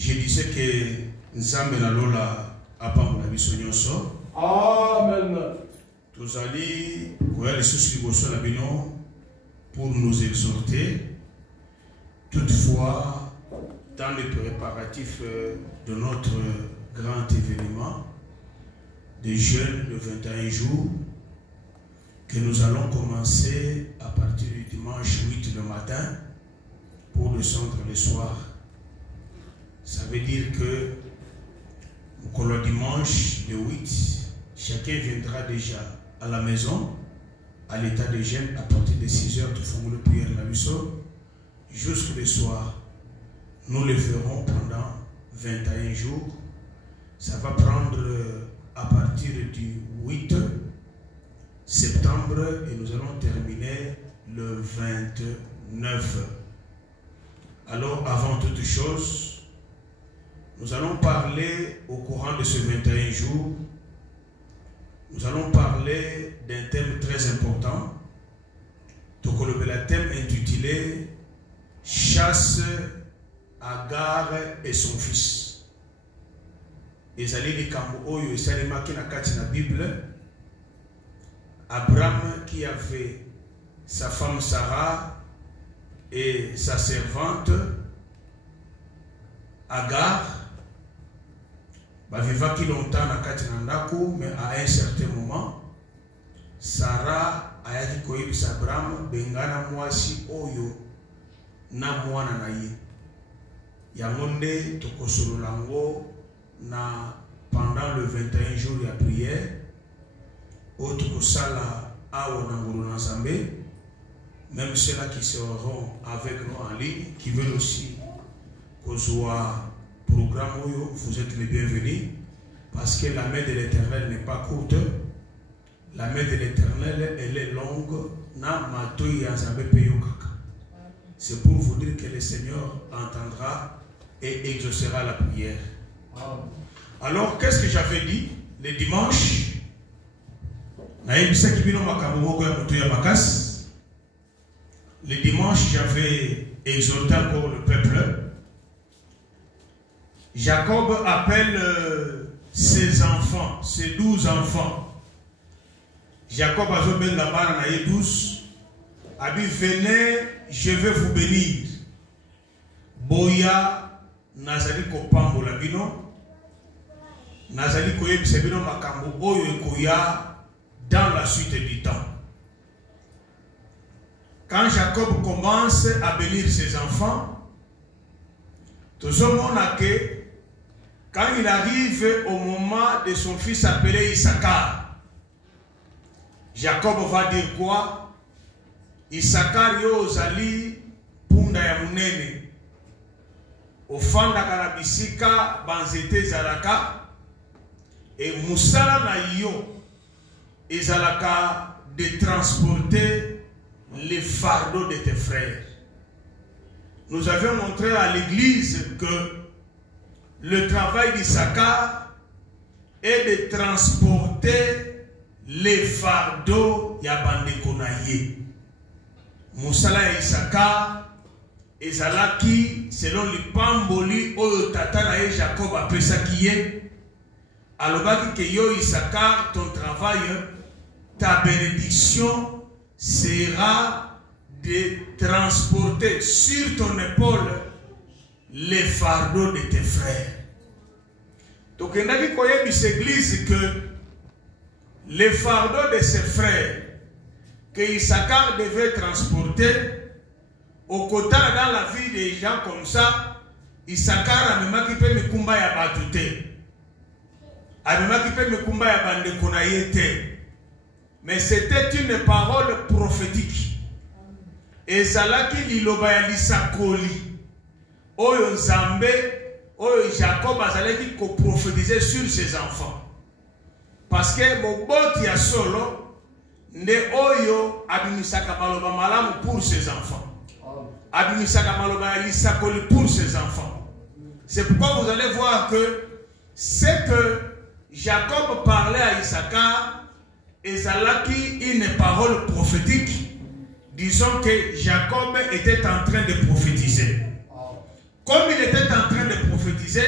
Je disais que Nzambe na lola apambola biso nyonso. Amen. Tous allés koya lisusu liboso na bino pour nous exhorter. Toutefois, dans les préparatifs de notre grand événement de jeûne de 21 jours que nous allons commencer à partir du dimanche 8 le matin pour descendre le soir. Ça veut dire que pour le dimanche le 8, chacun viendra déjà à la maison, à l'état de jeûne, à partir de 6 heures de formuler prière la mission, jusqu'au soir. Nous le ferons pendant 21 jours. Ça va prendre à partir du 8 septembre et nous allons terminer le 29. Alors, avant toute chose, nous allons parler au courant de ce 21 jours. Nous allons parler d'un thème très important. Donc, le thème intitulé Chasse Agar et son fils. Ezali likambo oyo esalemaki na kati na Bible. Abraham qui avait sa femme Sarah et sa servante Agar bavivaki longtemps na kati na ndako, mais à un certain moment Sarah ayaki koyebisa Abraham bengana mwasi oyo na mwana na ye. Yango nde tokosolola ngo na pendant le 21 jours ya prière oyo tokosala awa na ngulu na Nzambe. Même ceux-là qui seront avec nous en ligne, qui veulent aussi kozwa programme oyo, vous êtes les bienvenus, parce que la main de l'Éternel n'est pas courte. La main de l'Éternel, elle est longue. Na matoi ya Nzambe peyo kaka. C'est pour vous dire que le Seigneur entendra et exaucera la prière. Alors, qu'est-ce que j'avais dit le dimanche? Le dimanche, j'avais exhorté encore le peuple. Jacob appelle ses enfants, ses 12 enfants. Jacob a dit là-bas, 12. A dit, venez, je vais vous bénir. Boya nazali kopambo la bino. Nazali koye bisebino makambo oyo ekoya dans la suite du temps. Quand Jacob commence à bénir ses enfants, tout ce monde a que quand il arrive au moment de son fils appelé Issachar, Jacob va dire quoi? Issachar yo zali punda ya munene. Ofanda karabisika banzete zalaka et musala na yo ezalaka de transporter les fardeaux de tes frères. Nous avions montré à l'église que le travail d'Issachar est de transporter les fardeaux ya bandeko na ye. Musala ya Issachar ezalaki selon le pamboli oyo tata na ye Jacob apesaki ye, alobaki ke yo Issachar, ton travail, ta bénédiction sera de transporter sur ton épaule les fardeaux de tes frères. Donc il y a une église que les fardeaux de ses frères que Issachar devait transporter au côté dans la vie des gens comme ça, Issachar a même qui peut me kumba ya batute, a même qui peut me kumba ya bande konayete. Mais c'était une parole prophétique. Et Zalaki liloba ya lisakoli. Oyo Nzambe, oyo Jacob azalaki ko prophétiser sur ses enfants. Parce que Moboti ya solo ne oyo abimisaka maloba malamu pour ses enfants. Abimisaka maloba ya lisakoli pour ses enfants. C'est pourquoi vous allez voir que c'est que Jacob parlait à Issachar et Zalaki une parole prophétique. Disons que Jacob était en train de prophétiser. Comme il était en train de prophétiser, prophétiser,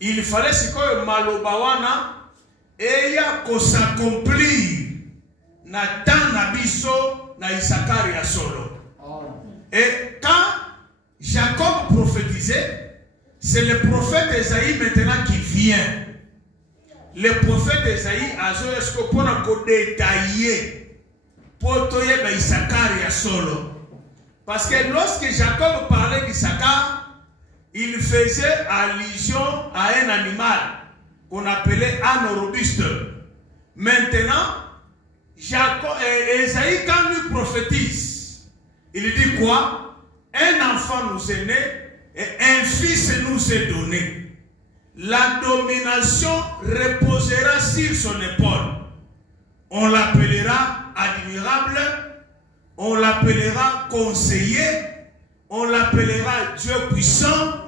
il fallait que malobawana eya ko s'accomplir na temps na biso na Isakari ya solo. Et quand Jacob prophétisait, c'est le prophète Esaïe maintenant qui vient. Le prophète Esaïe a dit pour nous détailler pour toyer Isakari ya solo. Parce que lorsque Jacob parlait d'Issachar, il faisait allusion à un animal qu'on appelait âne robuste. Maintenant, Esaïe, quand lui prophétise, il dit quoi? Un enfant nous est né et un fils nous est donné. La domination reposera sur son épaule. On l'appellera admirable, on l'appellera conseiller, on l'appellera Dieu puissant,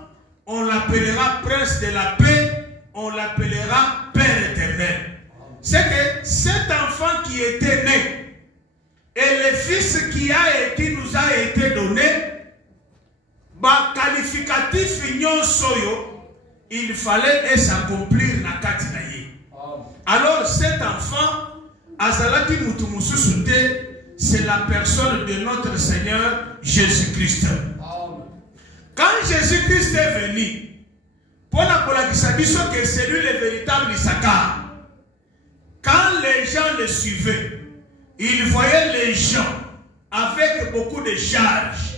on l'appellera prince de la paix, on l'appellera Père éternel. C'est que cet enfant qui était né et le fils qui nous a été donné, bah qualificatif il fallait s'accomplir na katinaye. Alors cet enfant, azalaki mutumususute, c'est la personne de notre Seigneur Jésus-Christ. Quand Jésus-Christ est venu, pour la que c'est lui le véritable Issachar, quand les gens le suivaient, ils voyaient les gens avec beaucoup de charges,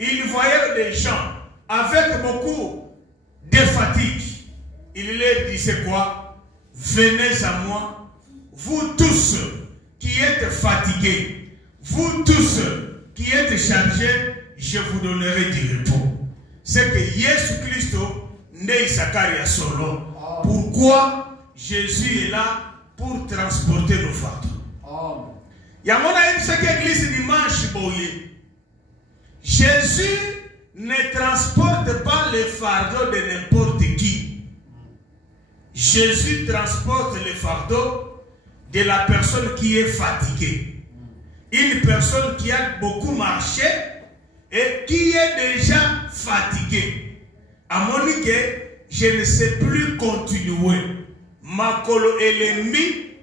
ils voyaient les gens avec beaucoup de fatigue. Il leur disait quoi? Venez à moi, vous tous qui êtes fatigués, vous tous qui êtes chargés, je vous donnerai du repos. C'est que Jésus-Christ n'est Issachar solo. Pourquoi Jésus est là pour transporter nos fardeaux? Yamona imseke église dimanche boye. Jésus ne transporte pas les fardeaux de n'importe qui. Jésus transporte les fardeaux de la personne qui est fatiguée. Une personne qui a beaucoup marché et qui est déjà fatiguée. À mon niveau, je ne sais plus continuer. Ma colo et l'ennemi,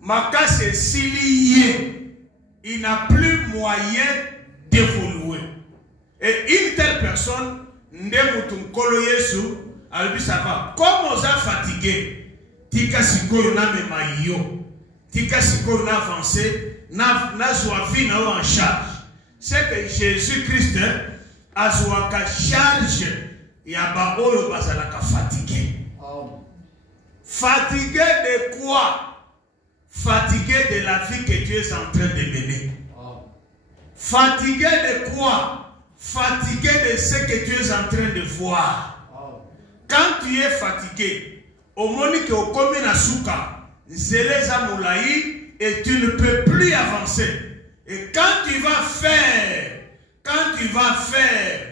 ma casse est si liée. Il n'a plus moyen d'évoluer. Et une telle personne, ça va. Comme on a fatigué, tika sikoyo na memayo, tika sikoyo na avancé, na zoavi na en charge. C'est que Jésus-Christ a zoaka charge ya ba oyo bazalaka fatigué. Fatigué de quoi? Fatigué de la vie que tu es en train de mener. Fatigué de quoi? Fatigué de ce que tu es en train de voir. Quand tu es fatigué, au moment que au komina suka, zeleza moulaï, et tu ne peux plus avancer. Et quand tu vas faire,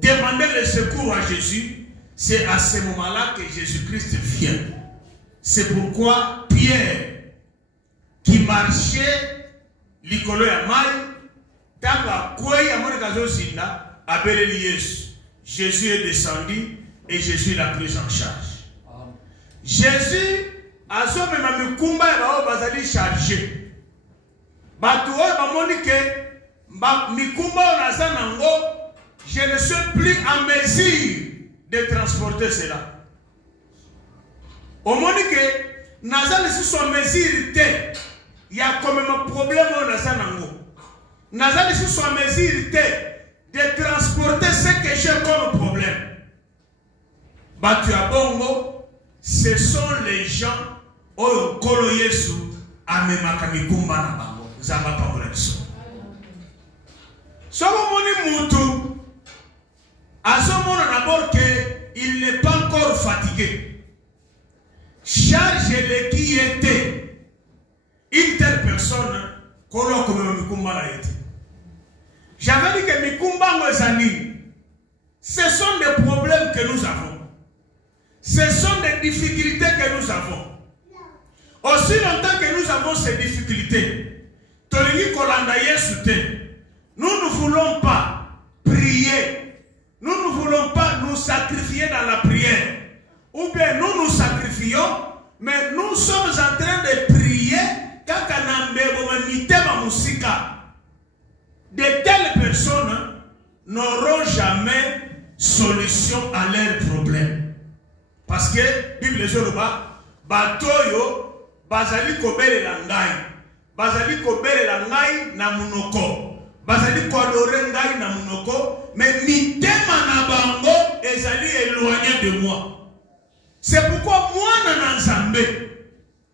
demander le secours à Jésus, c'est à ce moment-là que Jésus-Christ vient. C'est pourquoi Pierre, qui marchait, l'icolo ya mai, tanga koué ya monikazo sinda, appelé Jésus est descendu et Jésus l'a pris en charge. Jésus a son même mikumba ya bao bazali chargé. Batu oyo bamoni ke mikumba onaza nango, je ne suis plus en mesure de transporter cela. Au moment que Nazal est sur mesure, il y a quand même un problème au Nazanango. Nazal est sur mesure de transporter ce que j'ai comme problème. Batu à Bongo, ce sont les gens au Kolo Yesu à Memakamikumba na Bango. Zamba Pamolenso. Solomoni Moutou, à ce moment d'abord qu'il n'est pas encore fatigué. Charge-le qui était une telle personne qu'on a comme Mikumba l'a été. J'avais dit que Mikumba Mwezani, ce sont des problèmes que nous avons. Ce sont des difficultés que nous avons. Aussi longtemps que nous avons ces difficultés, nous ne voulons pas prier. Nous ne voulons pas nous sacrifier dans la prière. Ou bien nous nous sacrifions, mais nous sommes en train de prier. De telles personnes n'auront jamais solution à leurs problèmes. Parce que, Bible Yoruba, Batoyo, Bazali Kobele Langai, Bazali Kobele Langai na munoko, Bazali Kodore Ngai na munoko, mais Mitema na bango ezali éloigné de moi. C'est pourquoi moi na Nzambe,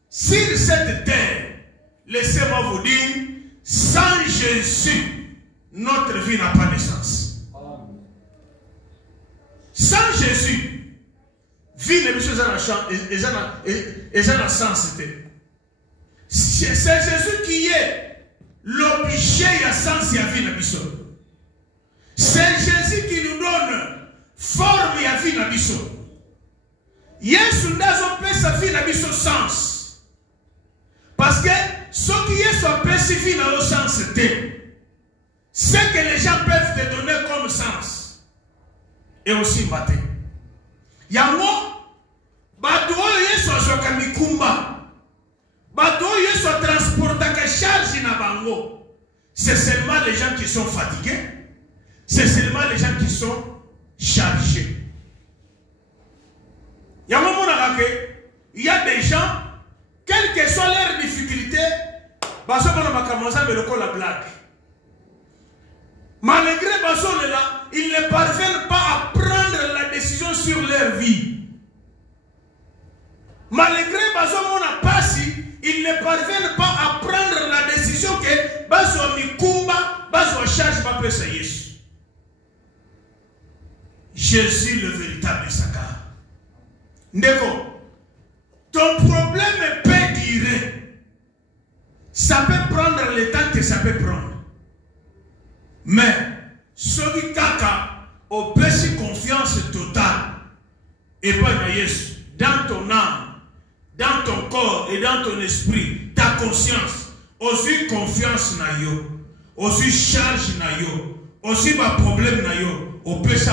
sur cette terre, laissez-moi vous dire, sans Jésus, notre vie n'a pas de sens. Sans Jésus, vie n'est pas de sens. C'est Jésus qui est l'objet de sens de la vie. C'est Jésus qui nous donne forme de la vie. Yesu n'a pas sa vie dans le sens. Parce que ce qui est spécifique dans le sens, c'est que les gens peuvent te donner comme sens. Et aussi matin. Yango, bato yesu asoka mikumba. Bato yesu transporta que charge na bango. C'est seulement les gens qui sont fatigués. C'est seulement les gens qui sont chargés. Il y a des gens, quelles que soient leurs difficultés, malgré ils ne parviennent pas à prendre la décision sur leur vie. Malgré ils ne parviennent pas à prendre la décision que Baso Mikumba, Baso charge pas peut Jésus le véritable Sakar. Ndeko, ton problème peut durer. Ça peut prendre le temps que ça peut prendre. Mais, celui qui a confiance totale, et pas dans ton âme, dans ton corps et dans ton esprit, ta conscience, aussi confiance na yo, aussi charge na yo, aussi ma problème na yo, au péché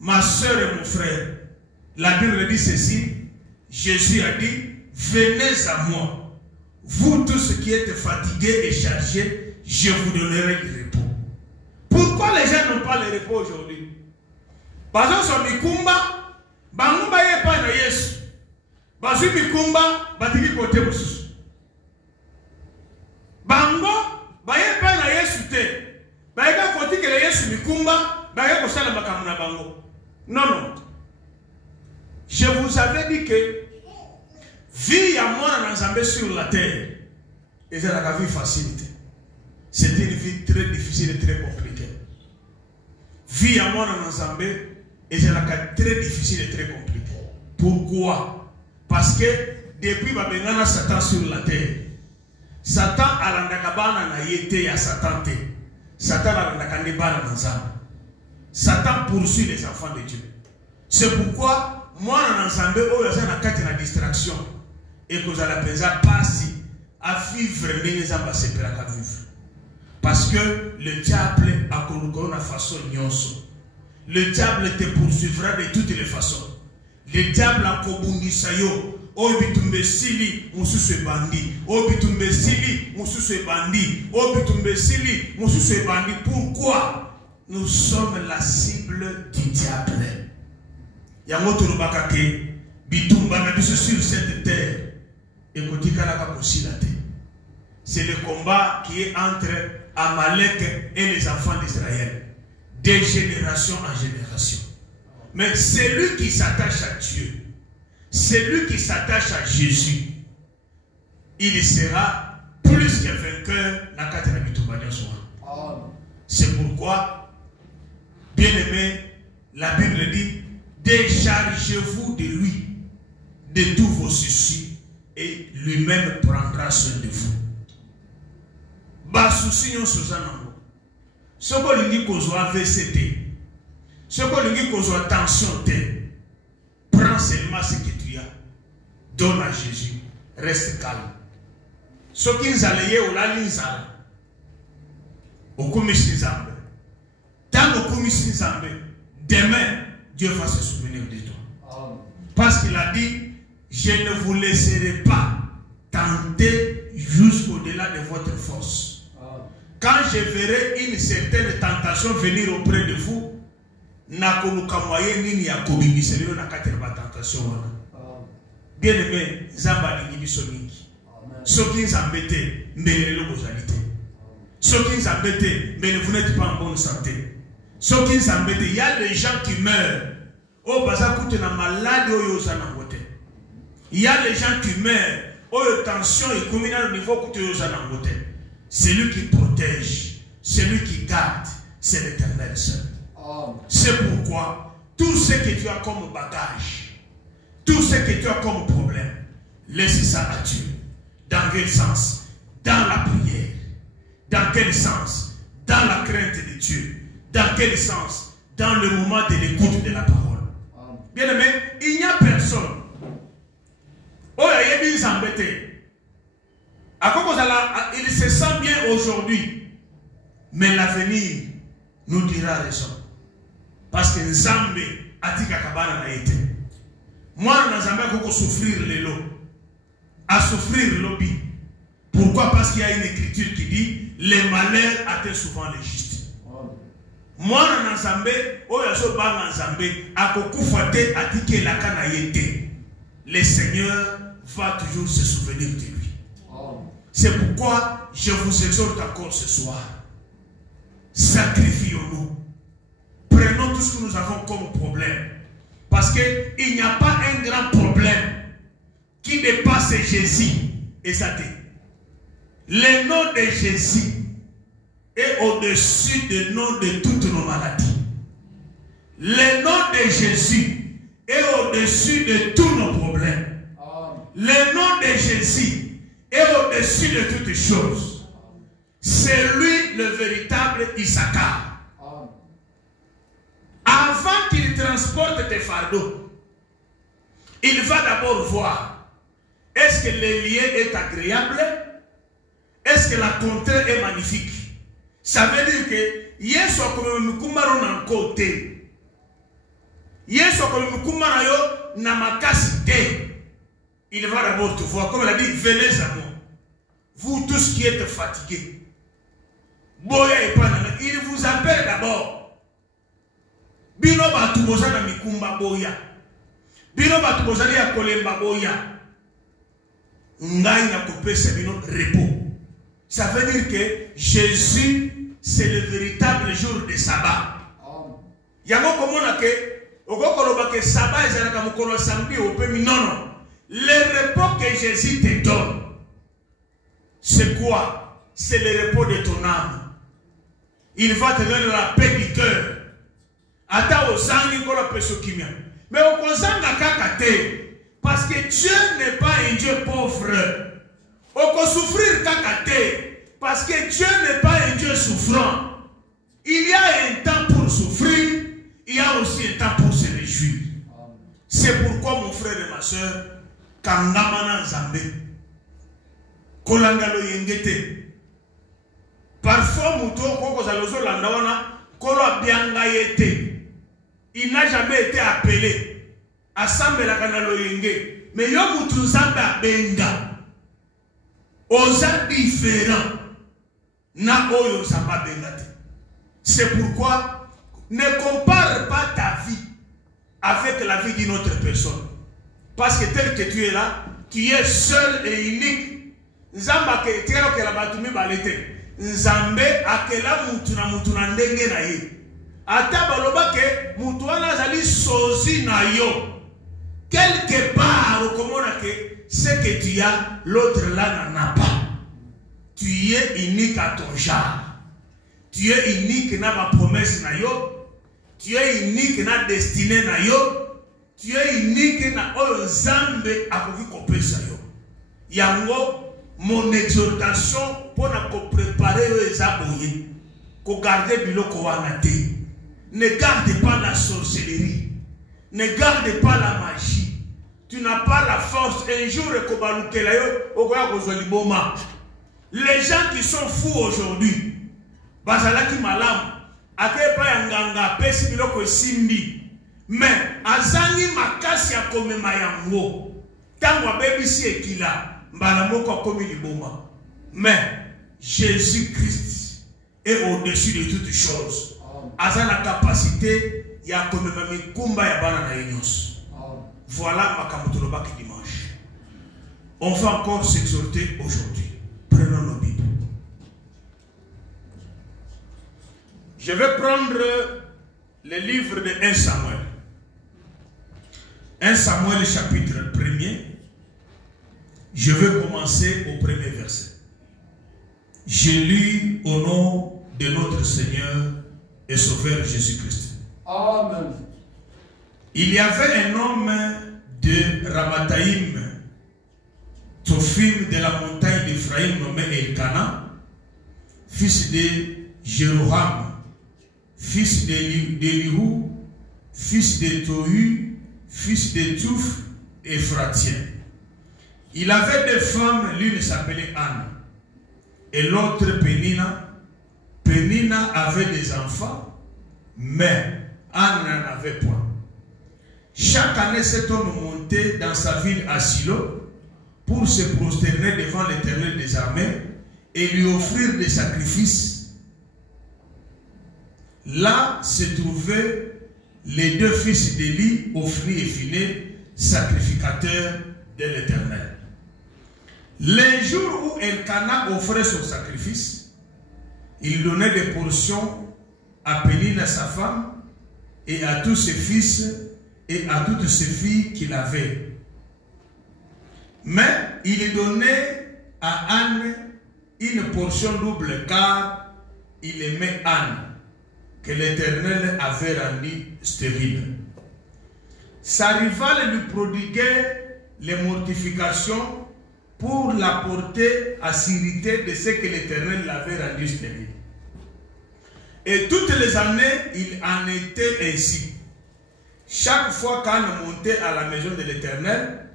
ma soeur et mon frère. La Bible dit ceci, Jésus a dit, venez à moi, vous tous qui êtes fatigués et chargés, je vous donnerai du repos. Pourquoi les gens n'ont pas le repos aujourd'hui? Parce que sur Mikumba, Bangumba n'est pas na Yesu. Parce que Mikumba, Batiki côté Moussus. Bango, Baye pas na Yesu te. Baye ka côté que Yesu Mikumba, Baye ko sala makamuna bango. Non, non. Je vous avais dit que vie à moi dans Zambé sur la terre et c'est la vie facilité. C'était une vie très difficile et très compliquée. Vie à moi dans Zambé et c'est la très difficile et très compliquée. Pourquoi? Parce que depuis Babengana Satan sur la terre, Satan a l'andakabana na yete ya Satan te. Satan a l'andakandebana dans Zambé. Satan poursuit les enfants de Dieu. C'est pourquoi moi, dans Zambé, il y a une distraction. Et que vous allez passer à vivre, mais les ambassadeurs à vivre. Parce que le diable a connu une façon nyonso. Le diable te poursuivra de toutes les façons. Le diable a connu ça yo. Obitumbe sili, mususu bandi. Obitumbe sili, mususu bandi. Obitumbe sili, mususu bandi. Pourquoi? Nous sommes la cible du diable. Sur cette terre, c'est le combat qui est entre Amalek et les enfants d'Israël, de génération en génération. Mais celui qui s'attache à Dieu, celui qui s'attache à Jésus, il sera plus que vainqueur. C'est pourquoi, bien aimé, la Bible dit, déchargez-vous de lui, de tous vos soucis, et lui-même prendra soin de vous. Bas souci yon sozanango. Ce qu'on dit qu'on soit VCT, ce qu'on dit qu'on soit tension T, prends seulement ce que tu as, donne à Jésus, reste calme. Ce qu'ils allaient au la linzala, au commission zambe, tant au commission zambe. demain, Dieu va se souvenir de toi. Parce qu'il a dit, je ne vous laisserai pas tenter jusqu'au-delà de votre force. Quand je verrai une certaine tentation venir auprès de vous, bien aimé, Zamba Nigibisomingi. Ce qui nous embête, mais le bozalité. Ce qui nous embête, mais vous n'êtes pas en bonne santé. Ce qui nous embête, il y a des gens qui meurent. Oh, bazakoute na malade oyo za na ngote. Il y a des gens qui meurent. Oh, tension et communal au niveau koute oyo za na ngote. Celui qui protège, celui qui garde, c'est l'Éternel seul. C'est pourquoi tout ce que tu as comme bagage, tout ce que tu as comme problème, laisse ça à Dieu. Dans quel sens? Dans la prière. Dans quel sens? Dans la crainte de Dieu. Dans quel sens? Dans le moment de l'écoute de la parole. Bien aimé, il n'y a personne. Oh, il y a embêté. Il se sent bien aujourd'hui. Mais l'avenir nous dira raison. Parce que Nzambe a dit qu'Akabana n'a été. Moi, Nzambe a souffrir les lots. À souffrir lobby. Pourquoi? Parce qu'il y a une écriture qui dit les malheurs atteignent souvent les justes. Moi, Nzambe, le Seigneur va toujours se souvenir de lui. C'est pourquoi je vous exhorte encore ce soir. Sacrifions-nous. Prenons tout ce que nous avons comme problème. Parce qu'il n'y a pas un grand problème qui dépasse Jésus et sa tête. Le nom de Jésus est au-dessus du nom de toutes nos maladies. Le nom de Jésus est au-dessus de tous nos problèmes. Le nom de Jésus est au-dessus de toutes choses. C'est lui le véritable Issachar. Avant qu'il transporte tes fardeaux, il va d'abord voir, est-ce que le lien est agréable? Est-ce que la contrée est magnifique? Ça veut dire que Yesu akomemikumbaro na côté. Yesu akomemikumbaro yo na makasi te. Il va d'abord te voir, comme il a dit, venez à moi. Vous tous qui êtes fatigués. Boya et Panama, il vous appelle d'abord. Bino batuboza na mikumba boya. Bino batuboza ya kolemba boya. Ngai na kopesa bino repos. Ça veut dire que Jésus, c'est le véritable jour de sabbat. Yango komona ke okokoloba ke sabbat ezalaka mokolo samedi opemi non. Le repos que Jésus te donne, c'est quoi? C'est le repos de ton âme. Il va te donner la paix du cœur. Ata ozangi kola pesokimia. Mais okozanga kakate parce que Dieu n'est pas un Dieu pauvre. On souffrir kakate parce que Dieu n'est pas un Dieu souffrant. Il y a un temps pour souffrir, il y a aussi un temps pour se réjouir. C'est pourquoi mon frère et ma soeur, kangamana nzambe, kolangalo yengete. Parfois muto koko zalozo landawana kolo bianga yete. Il n'a jamais été appelé à sambela kanalo yenge, mais yo mutu nzambe abenga. Osa différent na oyo samba bengate. C'est pourquoi ne compare pas ta vie avec la vie d'une autre personne. Parce que tel que tu es là, tu es seul et unique. Nzamba ke tero ke la batumi balete. Nzambe akela mutu na ndenge na ye. Ata baloba ke mutu wana zali sozi na yo. Quelque part okomona ke ce que tu as, l'autre là n'en a pas. Tu es unique à ton genre. Tu es unique dans ma promesse na yo. Tu es unique dans la destinée na yo. Tu es unique dans oyo Nzambe akoki kopesa yo. Yango mon exhortation pour nous préparer aux aboyés. Ko garder biloko wana te. Ne garde pas la sorcellerie. Ne garde pas la magie. Tu n'as pas la force. Un jour, les gens qui sont fous aujourd'hui, bazalaki malam, akepa ya nganga pesi biloko esimbi mais azangi makasi ya komema yango tango abebisi ekila mbala moko akomi liboma. Mais Jésus-Christ est au-dessus de toutes choses. Aza la capacité ya komema mikumba ya bana na yenyos. Voilà makambo tolobaki dimanche. On va encore s'exhorter aujourd'hui. Prenons nos Bibles. Je vais prendre le livre de 1 Samuel. 1 Samuel chapitre 1er. Je vais commencer au premier verset. Je lis au nom de notre Seigneur et Sauveur Jésus-Christ. Amen. Il y avait un homme de Ramathaïm, Tophim de la montagne d'Ephraïm nommé Elkana, fils de Jéroham, fils d'Elihu, fils de Tohu, fils de Touf, Ephratien. Il avait deux femmes, l'une s'appelait Anne et l'autre Pénina. Pénina avait des enfants, mais Anne n'en avait point. Chaque année, cet homme montait dans sa ville à Silo pour se prosterner devant l'Éternel des armées et lui offrir des sacrifices. Là se trouvaient les deux fils d'Élie, Ophni et Phiné, sacrificateurs de l'Éternel. Les jours où Elkana offrait son sacrifice, il donnait des portions à Pénina sa femme et à tous ses fils et à toutes ses filles qu'il avait. Mais il donnait à Anne une portion double car il aimait Anne, que l'Éternel avait rendue stérile. Sa rivale lui prodiguait les mortifications pour la porter à s'irriter de ce que l'Éternel l'avait rendu stérile. Et toutes les années, il en était ainsi. Chaque fois qu'Anne montait à la maison de l'Éternel,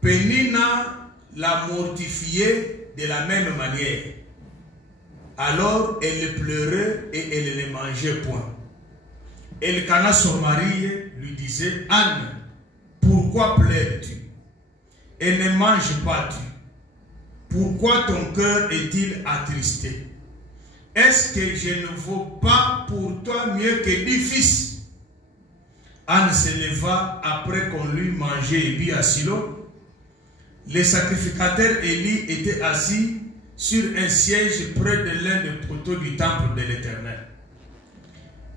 Pénina la mortifiait de la même manière. Alors elle pleurait et elle ne mangeait point. Elkana, son mari, lui disait: Anne, pourquoi pleures-tu et ne manges pas-tu? Pourquoi ton cœur est-il attristé? Est-ce que je ne vaux pas pour toi mieux que 10 fils? Anne se leva après qu'on lui mangeait et bu à Silo. Les sacrificateurs Élie étaient assis sur un siège près de l'un des poteaux du temple de l'Éternel.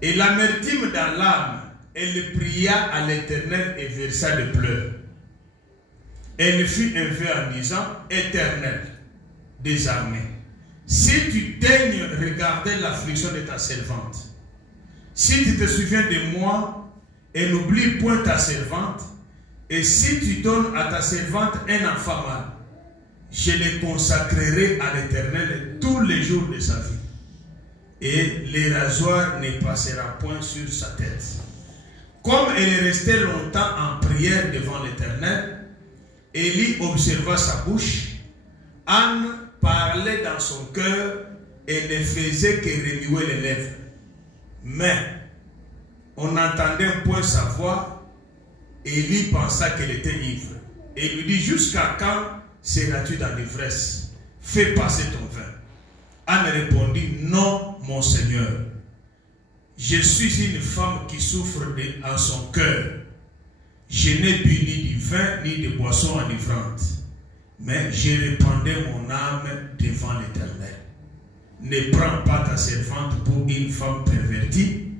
Et l'amertume dans l'âme, elle pria à l'Éternel et versa des pleurs. Elle fit un vœu en disant: Éternel des armées, si tu daignes regarder l'affliction de ta servante, si tu te souviens de moi et n'oublie point ta servante, et si tu donnes à ta servante un enfant mâle, je le consacrerai à l'Éternel tous les jours de sa vie, et les rasoirs ne passera point sur sa tête. Comme elle est restée longtemps en prière devant l'Éternel, Élie observa sa bouche. Anne parlait dans son cœur et ne faisait que remuer les lèvres. Mais on n'entendait point sa voix. Élie pensa qu'elle était ivre. Et lui dit: jusqu'à quand seras-tu dans l'ivresse? Fais passer ton vin. Anne répondit: non, mon Seigneur. Je suis une femme qui souffre en son cœur. Je n'ai bu ni du vin ni de boisson enivrante, mais j'ai répandu mon âme devant l'Éternel. Ne prends pas ta servante pour une femme pervertie,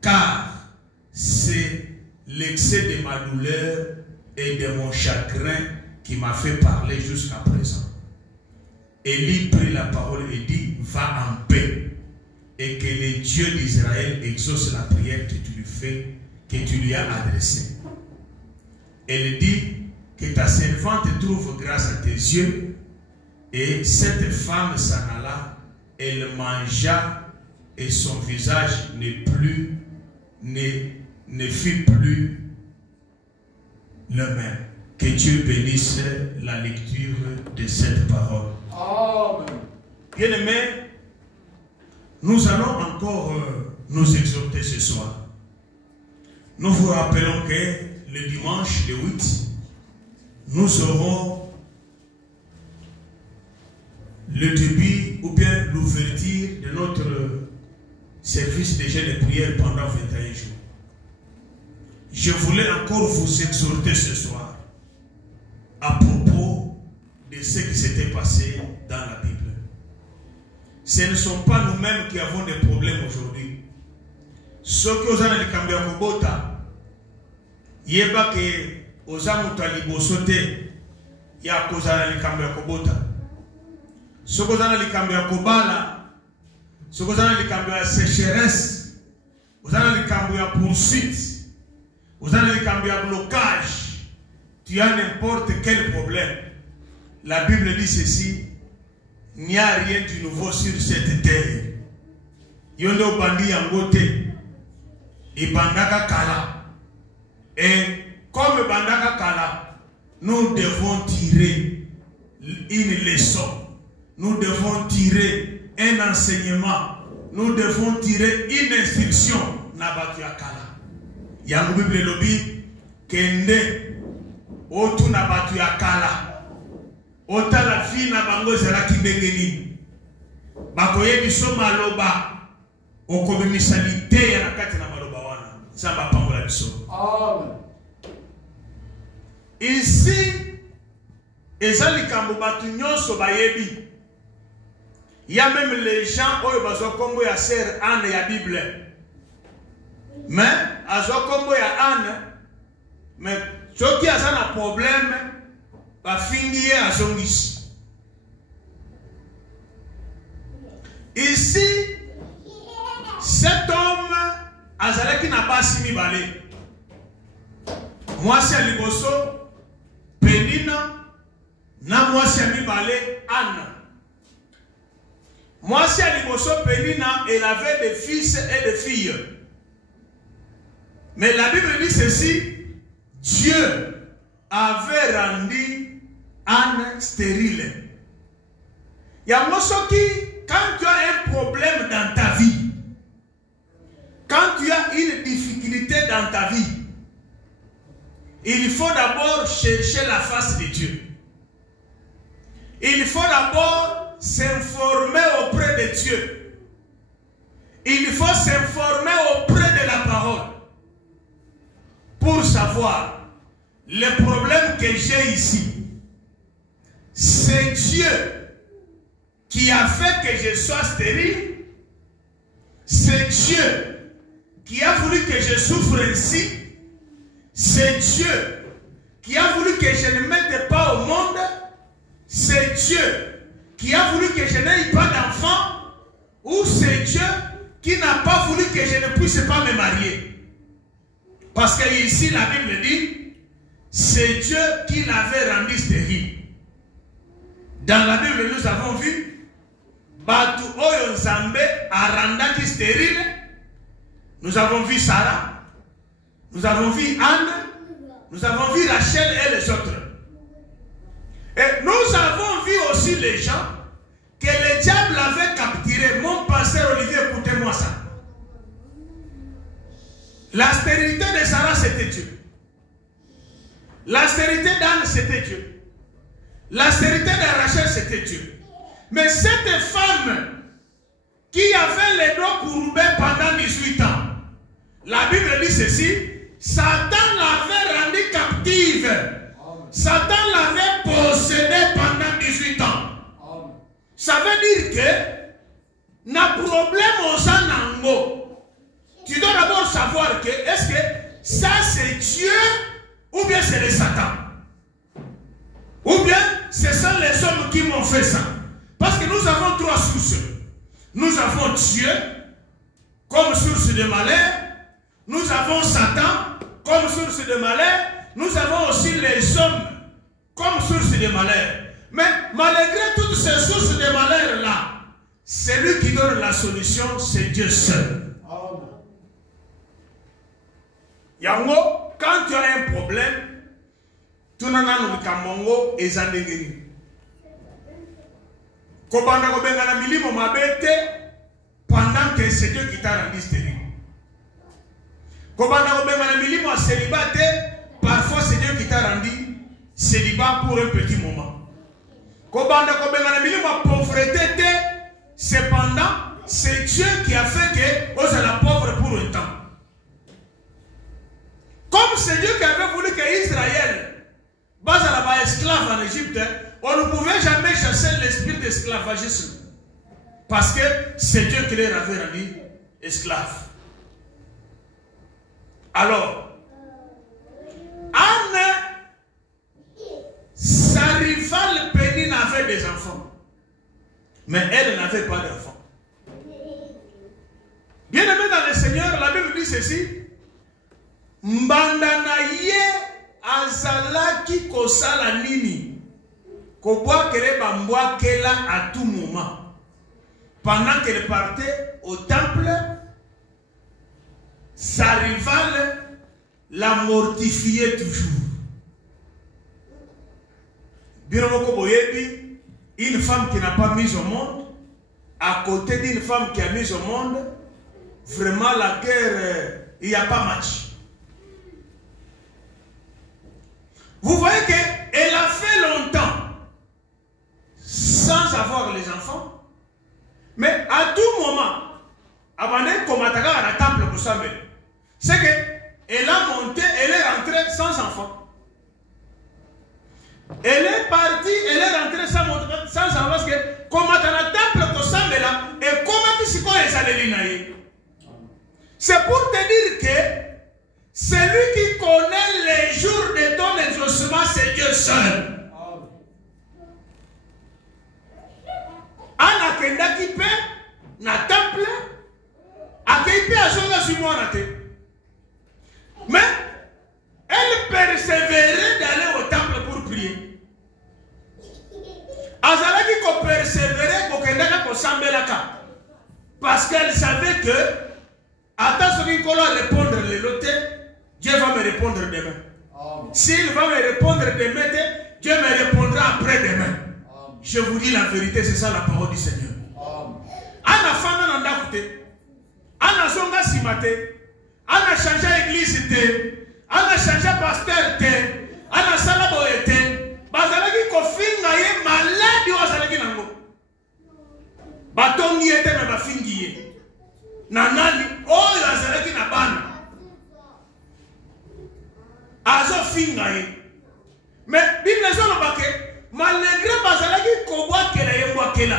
car c'est l'excès de ma douleur et de mon chagrin qui m'a fait parler jusqu'à présent. Élie prit la parole et dit: va en paix, et que le Dieu d'Israël exauce la prière que tu lui fais, que tu lui as adressée. Elle dit: que ta servante trouve grâce à tes yeux. Et cette femme s'en alla, elle mangea, et son visage ne fut plus le même. Que Dieu bénisse la lecture de cette parole. Amen. Bien-aimés, nous allons encore nous exhorter ce soir. Nous vous rappelons que le dimanche, le 8, nous aurons le début ou bien l'ouverture de notre service de jeûne et prière pendant 21 jours. Je voulais encore vous exhorter ce soir à propos de ce qui s'était passé dans la Bible. Ce ne sont pas nous-mêmes qui avons des problèmes aujourd'hui. Ce que vous avez dit, Kobota, yeba ke ozamutali bosote ya kozana likambia Kobota. Ce que vous avez dit, Kobala, ce que vous avez dit, sécheresse, vous avez dit, poursuite, vous avez dit, blocage. Tu as n'importe quel problème. La Bible dit ceci. Il n'y a rien de nouveau sur cette terre. Yondo bandi yangote. Et bandaka kala. Et comme bandaka kala, nous devons tirer une leçon. Nous devons tirer un enseignement. Nous devons tirer une instruction. Nabatu ya kala. Yango Bible lobi kende otu nabatu ya kala. Ota la fille na bango zera kibengeni. Bakoye biso maloba. Okobimisalité ya nakati na maloba wana. Samba pambola biso. Amen. Ici, ezali kambo batu nyonso bayebi. Il y a même les gens oyo bazo kombo ya sœur Anne ya Bible. Mais azo kombo ya Anne, mais soki asa na problème ici, cet homme azalaki na basi mibale. Mwasi ya liboso Penina na mwasi ya mibale Anne. Mwasi ya liboso Penina, elle avait des fils et des filles. Mais la Bible dit ceci: Dieu avait rendu Anne stérile. Yamosoki, quand tu as un problème dans ta vie, quand tu as une difficulté dans ta vie, il faut d'abord chercher la face de Dieu. Il faut d'abord s'informer auprès de Dieu. Il faut s'informer auprès de la parole pour savoir le problème que j'ai ici. C'est Dieu qui a fait que je sois stérile. C'est Dieu qui a voulu que je souffre ainsi. C'est Dieu qui a voulu que je ne mette pas au monde. C'est Dieu qui a voulu que je n'aie pas d'enfant. Ou c'est Dieu qui n'a pas voulu que je ne puisse pas me marier. Parce que ici la Bible dit, c'est Dieu qui l'avait rendu stérile. Dans la Bible, nous avons vu Batu Oyo Nzambe arandaki stérile. Nous avons vu Sarah. Nous avons vu Anne. Nous avons vu Rachel et les autres. Et nous avons vu aussi les gens que le diable avait capturés. Mon pasteur Olivier, écoutez-moi ça. La stérilité de Sarah, c'était Dieu. La stérilité d'Anne, c'était Dieu. La stérilité de Rachel, c'était Dieu. Mais cette femme qui avait les doigts courbés pendant 18 ans, la Bible dit ceci: Satan l'avait rendue captive. Satan l'avait possédée pendant 18 ans. Ça veut dire que n'a problème aux anango. Tu dois d'abord savoir que est-ce que ça c'est Dieu ou bien c'est le Satan? Ou bien ce sont les hommes qui m'ont fait ça. Parce que nous avons trois sources. Nous avons Dieu comme source de malheur. Nous avons Satan comme source de malheur. Nous avons aussi les hommes comme source de malheur. Mais malgré toutes ces sources de malheur-là, celui qui donne la solution, c'est Dieu seul. Yango, quand tu as un problème, tu n'as pas kamongo et zandegeri. Kobanda kobenga na milimo mabete pendant que c'est Dieu qui t'a rendu stérile. Parfois c'est Dieu qui t'a rendu célibat pour un petit moment. Pauvreté, cependant, c'est Dieu qui a fait que vous êtes la pauvre pour un temps. Comme c'est Dieu qui avait voulu que Israël base à la esclave en Égypte, on ne pouvait jamais chasser l'esprit d'esclavagisme. Parce que c'est Dieu qui les avait rendus esclaves. Alors, Anne, sa rivale Pénine avait des enfants. Mais elle n'avait pas d'enfants. Bien aimé dans le Seigneur, la Bible dit ceci. Mbandanaye azalaki kosala nini. Kobwakele bambwakela à tout moment. Pendant qu'elle partait au temple, sa rivale la mortifiait toujours. Une femme qui n'a pas mis au monde, à côté d'une femme qui a mis au monde, vraiment la guerre, il n'y a pas match. Vous voyez qu'elle a fait longtemps sans avoir les enfants, mais à tout moment, avant d'être comme à la temple pour ça, c'est qu'elle a monté, elle est rentrée sans enfant. Elle est partie, elle est rentrée sans enfant parce que comme à la temple pour ça, et comment tu sais quoi les allées. C'est pour te dire que celui qui connaît les jours de ton exaucement, c'est Dieu seul. Anna Kenda qui paie, na temple, a qui paie à son assumant na te. Mais elle persévérait d'aller au temple pour prier. Azala qui ko persévérait pour qu'elle n'ait pas s'embelaka. Parce qu'elle savait que, attends ce qu'il va répondre le loté, Dieu va me répondre demain. S'il va me répondre demain, Dieu me répondra après-demain. Je vous dis la vérité, c'est ça la parole du Seigneur. Anna fana nanda koute. Anna zonga simate. Anna changé l'église te. Anna changé pasteur te. Anna salabo te. Bazalaki kofinga ye malade wazalaki nango. Batongi ete na bafingi ye. Nanani oyo azalaki na bana. Azo finga ye. Mais Bible zolobake malgré bazalaki kobwakela ye bwakela.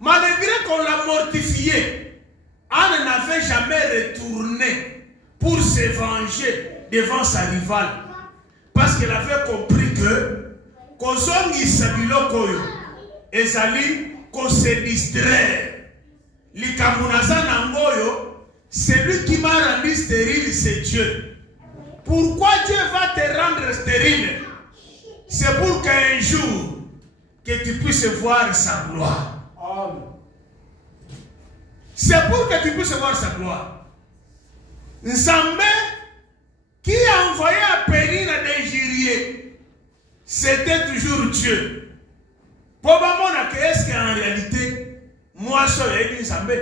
Malgré qu'on l'a mortifié, Anne n'avait jamais retourné pour se venger devant sa rivale. Parce qu'elle avait compris que Kozongi Sabilo Koyo et Zali qu'on se distraire. Likamunaza Nangoyo, celui qui m'a rendu stérile, c'est Dieu. Pourquoi Dieu va te rendre stérile? C'est pour qu'un jour, que tu puisses voir sa gloire. C'est pour que tu puisses voir sa gloire. Nzambe qui a envoyé à Pénine d'Injurier, c'était toujours Dieu. Probablement est-ce qu'en réalité, moi seul Nzambe,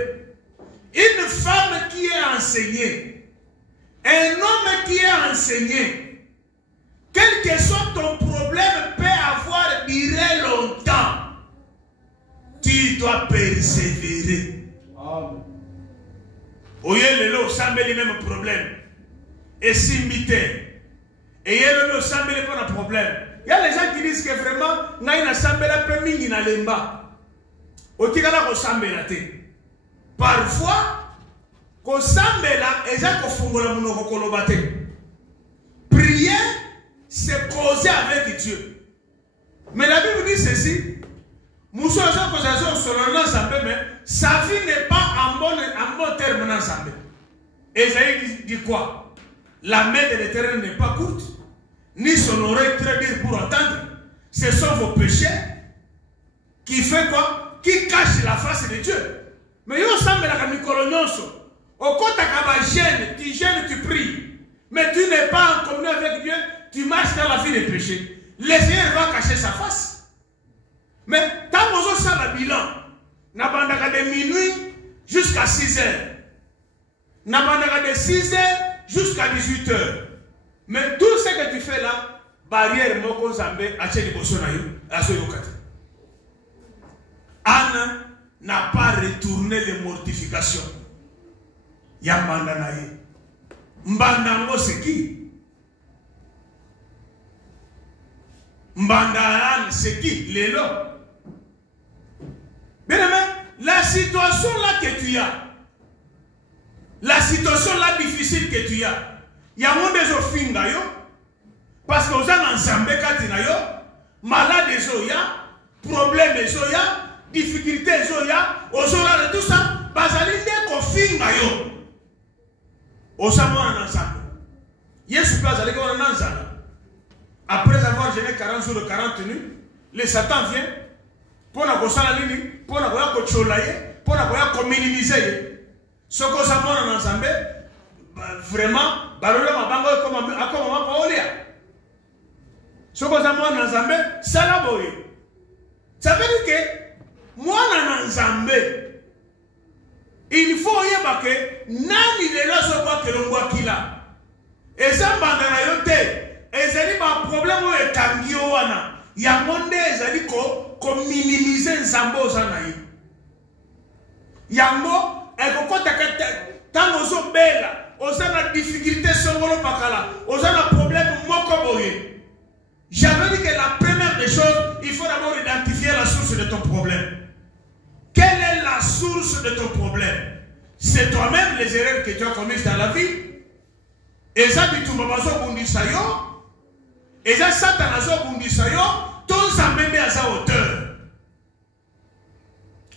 une femme qui est enseignée, un homme qui est enseigné, quel que soit ton problème, peut avoir duré longtemps. Tu dois persévérer. Oye lelo sambeli même problème. Et simbité. Et yelo sambeli pas de problème. Il y a les gens qui disent que vraiment naina sambela pe mingi na lemba. Otikala ko sambela te. Parfois ko sambela eza ko fungola munoko koloba te. Prier c'est causer avec Dieu. Mais la Bible dit ceci. Sa vie n'est pas en bon terme dans sa vie. Esaïe dit quoi? La main de l'Éternel n'est pas courte, ni son oreille très dure pour entendre. Ce sont vos péchés qui fait quoi? Qui cachent la face de Dieu. Mais yo semble la mikolonyoso. Au côté tu gênes, tu pries. Mais tu n'es pas en communion avec Dieu, tu marches dans la vie des péchés. Le Seigneur va cacher sa face. Mais tant que vous avez le bilan, de minuit jusqu'à 6 heures. De 6 heures jusqu'à 18h. Mais tout ce que tu fais là, barrière moko zambé a tché liboso na yo, a so yokate. Anne n'a pas retourné les mortifications. Ya mbanda na ye. Mbanda ngo c'est qui? Mbanda Anne c'est qui? Lélo. Bien aimé, la situation là que tu as, la situation là difficile que tu as, il y a des offinga yo, parce que vous avez ensemble katina yo, malade zo ya, problème zo ya, difficulté zo ya, de tout ça, bazali de kofinga yo. Osamo en ensemble. Yesu pas aller en ensemble. Après avoir jeûné 40 jours de 40 nuits, le Satan vient pour la la ligne, pour la voir pour la voir minimiser. Ce qu'on s'amène en ensemble, vraiment, ce qu'on s'amène en ensemble, ça la boye. Ça veut dire que moi en ensemble, il faut y que nani les là se voit que l'on voit qu'il a. Et ça bandana yote, et ça dit ma problème est tangi wana. Ya monde ça dit ko minimiser nzambo zanayi. Yango et ko takata tango zo bela, osana difficulté songolo pakala, osana problème moko boye. J'avais dit que la première des choses, il faut d'abord identifier la source de ton problème. Quelle est la source de ton problème? C'est toi-même les erreurs que tu as commises dans la vie. Et ça, tu vas bundisayo. Et ça, Satan a bundisayo. Ton s'amène à sa hauteur.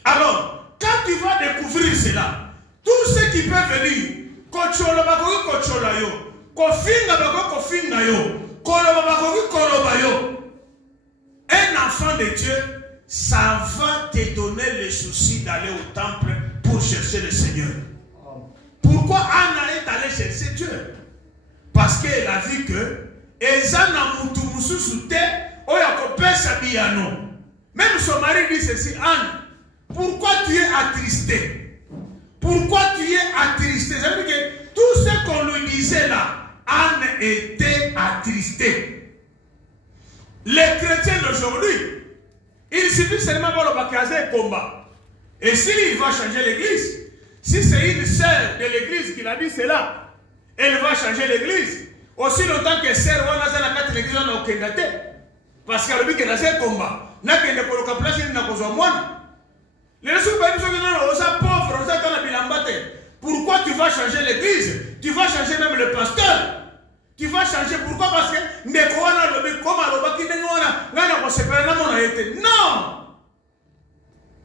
Alors, quand tu vas découvrir cela, tout ce qui peut venir, kochola bako kochola yo, kofinga bako kofinga yo, koloba bako koloba yo. Un enfant de Dieu, ça va te donner le souci d'aller au temple pour chercher le Seigneur. Pourquoi Anna est allée chercher Dieu? Parce qu'elle a vu que Ezana Mutumusu Soute, Oyakope Sabiano. Même son mari dit ceci: Anne, pourquoi tu es attristé? Pourquoi tu es attristé? Ça veut dire que tout ce qu'on lui disait là, Anne était attristée. Les chrétiens d'aujourd'hui, il suffit seulement de le combat. Et s'il va changer l'église, si c'est une sœur de l'église qui l'a dit cela, elle va changer l'église. Aussi longtemps que sœur wana za na kati l'église na okendate. Parce qu'elle dit que dans ce combat, n'a que ne koloka place ni na kozwa mwana. Les sous ba biso que osa pauvre, osa kana bilambate. Pourquoi tu vas changer l'église? Tu vas changer même le pasteur. Tu vas changer. Pourquoi? Parce que ndeko wana lobi koma lobaki ndenge wana ngana ko separa na mona été. Non!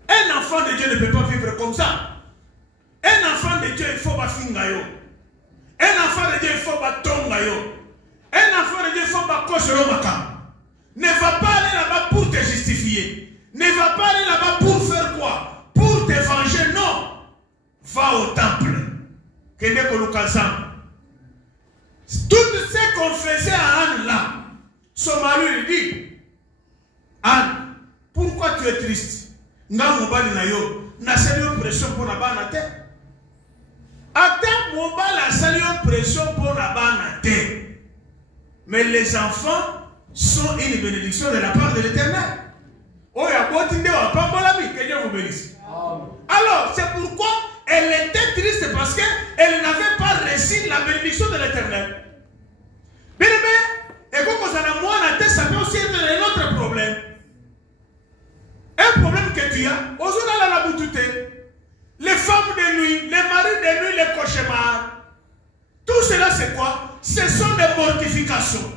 Un enfant de Dieu ne peut pas vivre comme ça. Un enfant de Dieu, il faut pas fingayo. Un enfant de Dieu, il faut pas tongayo. Un enfant de Dieu, il faut pas kosolomaka. Ne va pas aller là-bas pour te justifier. Ne va pas aller là-bas pour faire quoi? Pour te venger, non. Va au temple. Kende kolukazam. Tout ce qu'on faisait à Anne là, son mari lui dit: Anne, pourquoi tu es triste? Nga mobali na yo, na sali pression pour la bana te. Attends, mobali a sali pression pour la bana te. Mais les enfants sont une bénédiction de la part de l'Éternel. Oh, ya botinde wa pambolami, que Dieu vous bénisse. Alors, c'est pourquoi elle était triste, parce qu'elle n'avait pas reçu la bénédiction de l'Éternel. Bien aimé, et comme ça n'a moins la tête, ça peut aussi être un autre problème. Un problème que tu as, aujourd'hui la boutute, les femmes de nuit, les maris de nuit, les cauchemars, tout cela c'est quoi? Ce sont des mortifications.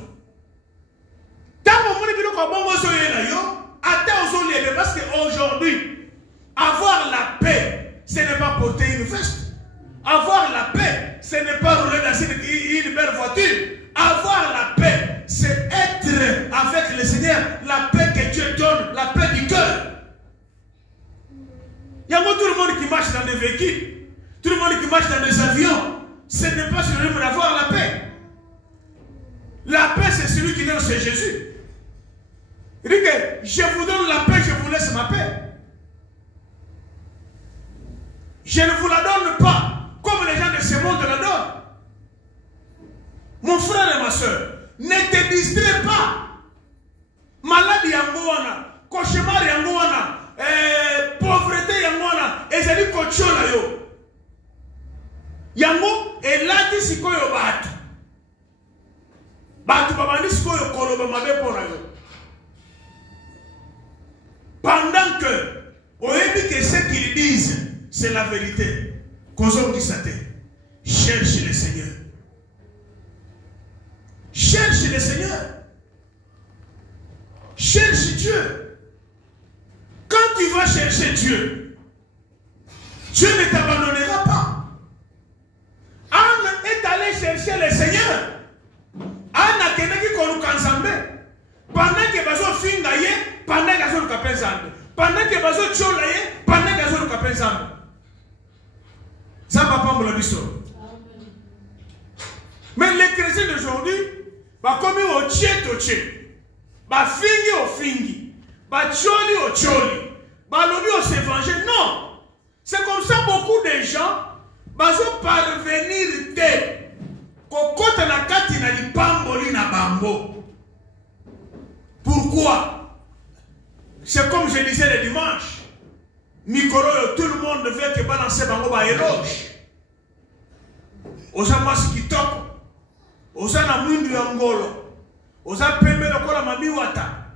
Parce qu'aujourd'hui, avoir la paix, ce n'est pas porter une veste. Avoir la paix, ce n'est pas rouler dans une belle voiture. Avoir la paix, c'est être avec le Seigneur. La paix que Dieu donne, la paix du cœur. Il y a tout le monde qui marche dans des véhicules, tout le monde qui marche dans des avions. Ce n'est pas celui d'avoir la paix. La paix, c'est celui qui donne, c'est Jésus. Il dit que je vous donne la paix, je vous laisse ma paix. Je ne vous la donne pas comme les gens de ce monde la donnent. Mon frère et ma soeur, ne te distrais pas. Maladie yangoana, cauchemar yangoana, pauvreté yangoana, ezali kochola yo. Yango elati sikoyo batu. Batu babandi sikoyo koloba mabe pona yo. Pendant que oyebi que ce qu'ils disent c'est la vérité. Kozom disate. Cherche le Seigneur. Cherche le Seigneur. Cherche Dieu. Quand tu vas chercher Dieu, Dieu ne t'abandonnera pas. Anne est allé chercher le Seigneur. Anne a kenaki kolukansambe. Pendant que bazo finga ye, pendant que bazo kapenzambe. Pendant que bazo chola ye, pendant que bazo kapenzambe. Ça va pas me le dire. Mais les chrétiens d'aujourd'hui, bah comme au tché, bah fingi au fingi, bah choli au choli, bah lobi au s'évangile. Non, c'est comme ça beaucoup de gens, bah sont parvenir de kokota na kati na lipamboli na bambo. Pourquoi? C'est comme je disais le dimanche. Mikoro, tout le monde veut que balancer bango ba éloge. Osa masi kitoko. Osa na mwindu ya ngolo. Osa pembe lokola mami wata.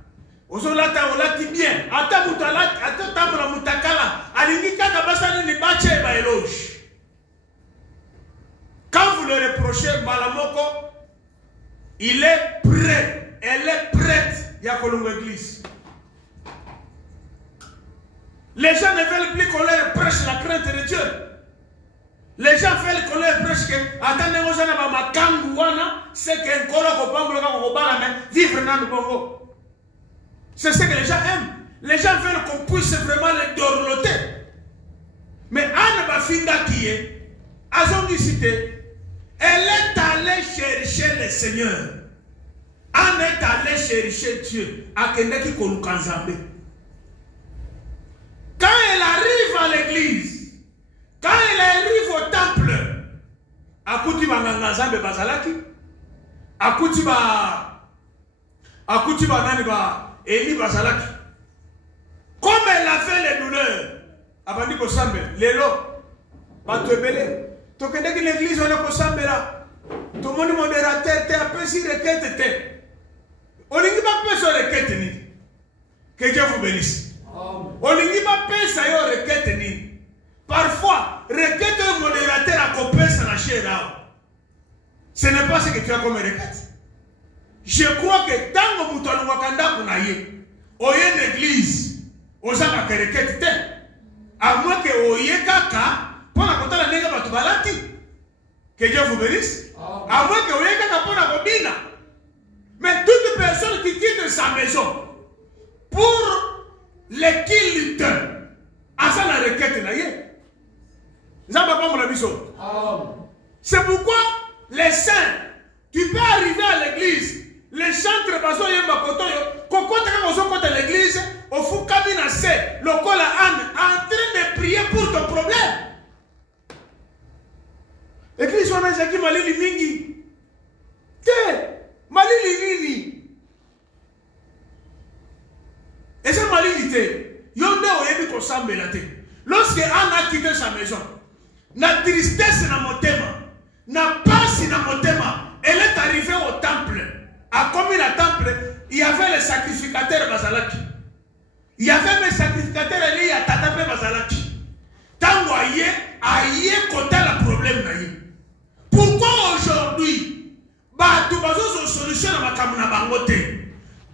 Osa lata olati bien. Ata mutalati, ata tamula mutakala. Alingi kaka basani ni bache ba éloge. Quand vous le reprochez Malamoko, il est prêt. Elle est prête. Il y a Kolongo Église. Les gens ne veulent plus qu'on leur prêche la crainte de Dieu. Les gens veulent qu'on leur prêche que attendez moi ça ma kanguana c'est qu'un kolo ko pambo ko kobala mais vivre dans le Congo. C'est ce que les gens aiment. Les gens veulent qu'on puisse vraiment les dorloter. Mais Anne Bafinda qui est à son cité, elle est allée chercher le Seigneur. Anne est allée chercher Dieu à Keneki Kolukanzambe. Quand elle arrive à l'église, quand elle arrive au temple, akuti bangangazambe bazalaki, akuti nani ba Eli bazalaki. Comme elle a fait les douleurs, abandi ko sambe, lelo, batwebele, tokendeki l'église on a ko sambe là. Tout le monde modérateur te appelle si requête te. On n'y va pas sur requête ni. Que Dieu vous bénisse. On n'y va pas ça y requête ni. Parfois, requête un modérateur à copier ça la chair. Ce n'est pas ce que tu as comme requête. Je crois que tant que Mouton Wakanda Kunaye, au y a une église, aux gens qui requête, à moins que au y ait kaka, pour la compter la néga batubalati. Que Dieu vous bénisse. À moins que au y ait kaka pour la bobina. Mais toute personne qui quitte sa maison pour les kills, à ça la requête là. C'est pourquoi les saints, tu peux arriver à l'église, les chantres baso yemba kotoyo, kokota quand on à l'église, au fou kabina se, le kola âne, en train de prier pour ton problème. L'église on a jaki malili mingi. Malili nini. Et c'est malili te. Yonde oyebi kosambe la te. Lorsque Anne a quitté sa maison, na tristesse na motema, na passe na motema, elle est arrivée au temple. À comme le temple, il y avait les sacrificateurs Bazalaki. Il y avait les sacrificateurs liés à Tatape Bazalaki. Tango aïe côté le problème naïe. Pourquoi aujourd'hui, bah tout bazo solution à ma kamuna bangote.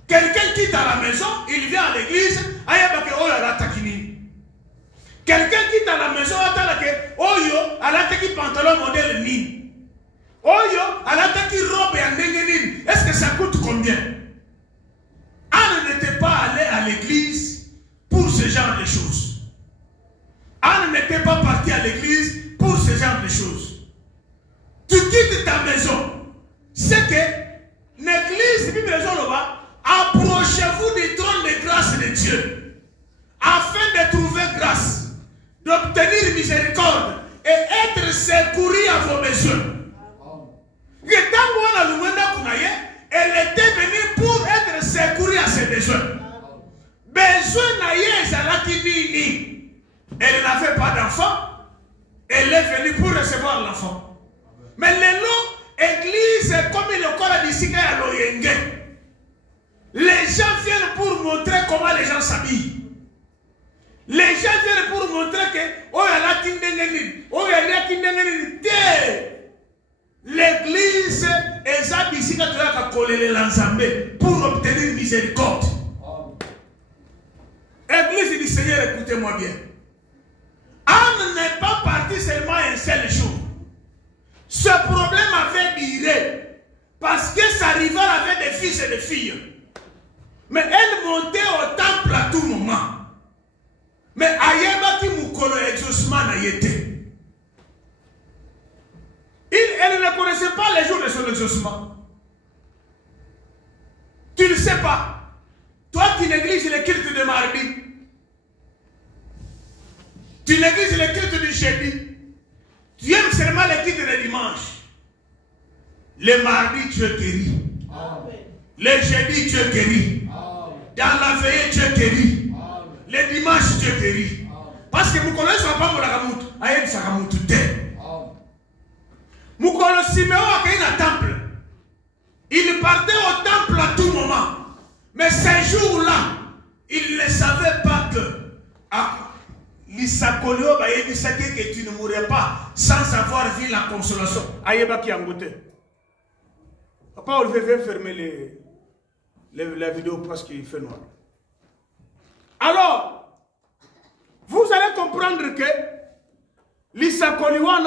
Quelqu'un quitte à la maison, il vient à l'église, aïe bake oh la takini. Quelqu'un quitte à la maison, Oyo, à l'attaque pantalon modèle ni. Oyo, à l'attaque robe et un nini. Est-ce que ça coûte combien? Anne n'était pas allée à l'église pour ce genre de choses. Anne n'était pas partie à l'église pour ce genre de choses. Tu quittes ta maison. C'est que l'église, approchez-vous du trône de grâce de Dieu afin de trouver grâce, d'obtenir miséricorde et être secouru à vos besoins. Et Elle était venue pour être secourue à ses besoins. Besoin naïe, elle n'avait pas d'enfant. Elle est venue pour recevoir l'enfant. Mais l'église, comme le corps d'ici à l'Oyenge, les gens viennent pour montrer comment les gens s'habillent. Les gens viennent pour montrer que l'église est ici pour obtenir miséricorde. Église du Seigneur, écoutez-moi bien. Anne n'est pas partie seulement un seul jour. Ce problème avait duré parce que sa rivale avait des fils et des filles. Mais elle montait au temple à tout moment. Mais Ayeba qui moukolo exaucement n'a été. Elle ne connaissait pas les jours de son exaucement. Tu ne sais pas. Toi qui négliges le culte de mardi. Tu négliges le culte du jeudi. Tu aimes seulement le culte de dimanche. Le mardi, tu es guéri. Amen. Le jeudi, tu es guéri. Amen. Dans la veillée, tu es guéri. Amen. Le dimanche, tu es guéri. Amen. Parce que Moukolo ne soit pas pour la Ramout. Aïe, ça Ramout tout est. Moukolo Siméon a créé un temple. Il partait au temple à tout moment. Mais ces jours-là, il ne savait pas que l'Issakolio que tu ne mourrais pas sans avoir vu la consolation. Ayeba qui a goûté. Papa, on veut fermer la vidéo parce qu'il fait noir. Alors, vous allez comprendre que l'Issakolio